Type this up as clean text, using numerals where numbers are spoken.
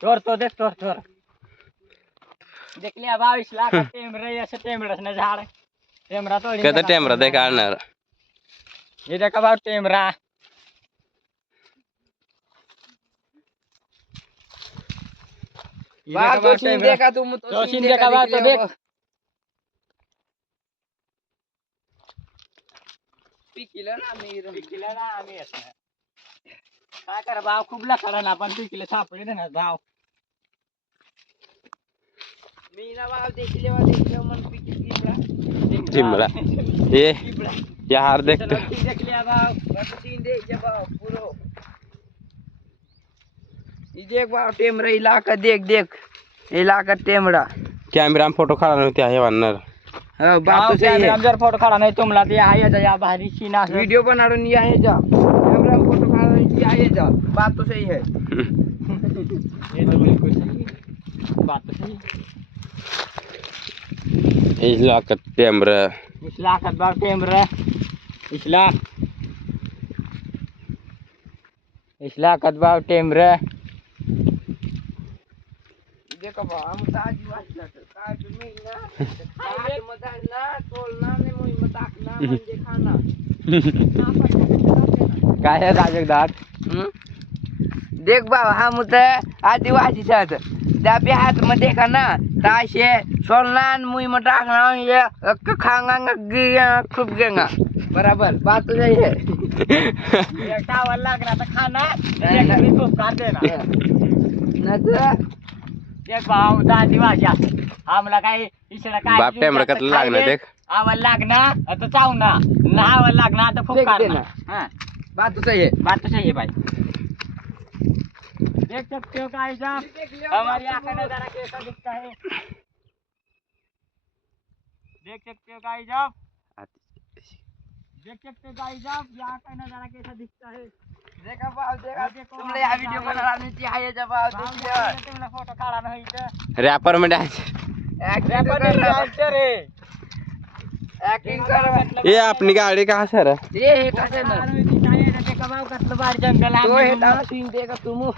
चोर तो देख चोर चोर देख लिया 22 लाख टेमरे ऐसे टेमरस ने झाड़ टेमरा तो कहता टेमरा देख आणणार ये देखा भाव टेमरा तो सीन देखा तुम तो सीन देखा भाव तो देख पिकिला ना आम्ही काय करा भाव खूप लकडा ना पण पिकले सापडले ना भाव मी ना भाव देखले मन पिकी चिमला ये यार देख देख लिया भाव सीन देख भाव पूरो ये देख भाव टेमरा इलाका देख इलाका टेमरा कॅमेरा फोटो काढा नव्हते आहे वानर हां बात तो सही है जर फोटो काढा नाही तुम्हाला ते आहे या भारी सीन आहे वीडियो बना रही है जा कैमरा में फोटो खा रही है जा बात तो सही है ये तो बिल्कुल सही बात तो सही इलाका टेमरा इसला भाव टेमरा इसला भाव टेमरा देखो भाव हम ताजी वाचला काय तुम्ही ना काय मदाना तोलना ने मोई मताकना म्हणजे खाना काय आहे राजकदार देख भाव हम तर आदिवासी साथ त्या बी हात मध्ये देखा ना ताशे सोलना मुई मताकना ये खांगा गिया खूप गेंगा बराबर बात तो सही है एक टावर लागला तर खाना एक मी खूप कर देना नजर देख भाव आदिवासी आम्हाला काय इकडे काय बाप टेमरा कतला लागणार देख आवाज लागणार आता चावना ना आवाज लागणार तर खूप करना हां बात तो सही है बात तो सही है भाई देख सकते हो गाइस आप हमारी आंखें नजारा कैसा दिखता है देख सकते हो गाइस आप यहाँ का नजारा कैसा दिखता है देखा भाव देखा तुमने या वीडियो बनाने ची आहे जा भाव तुमने फोटो काढा नाही इथं रॅपर मध्ये एक्टिंग कर ये अपनी गाड़ी कहाँ से है ये कसं ना भाव कसलं भारी जंगल तो आहे हे सीन देखा तुम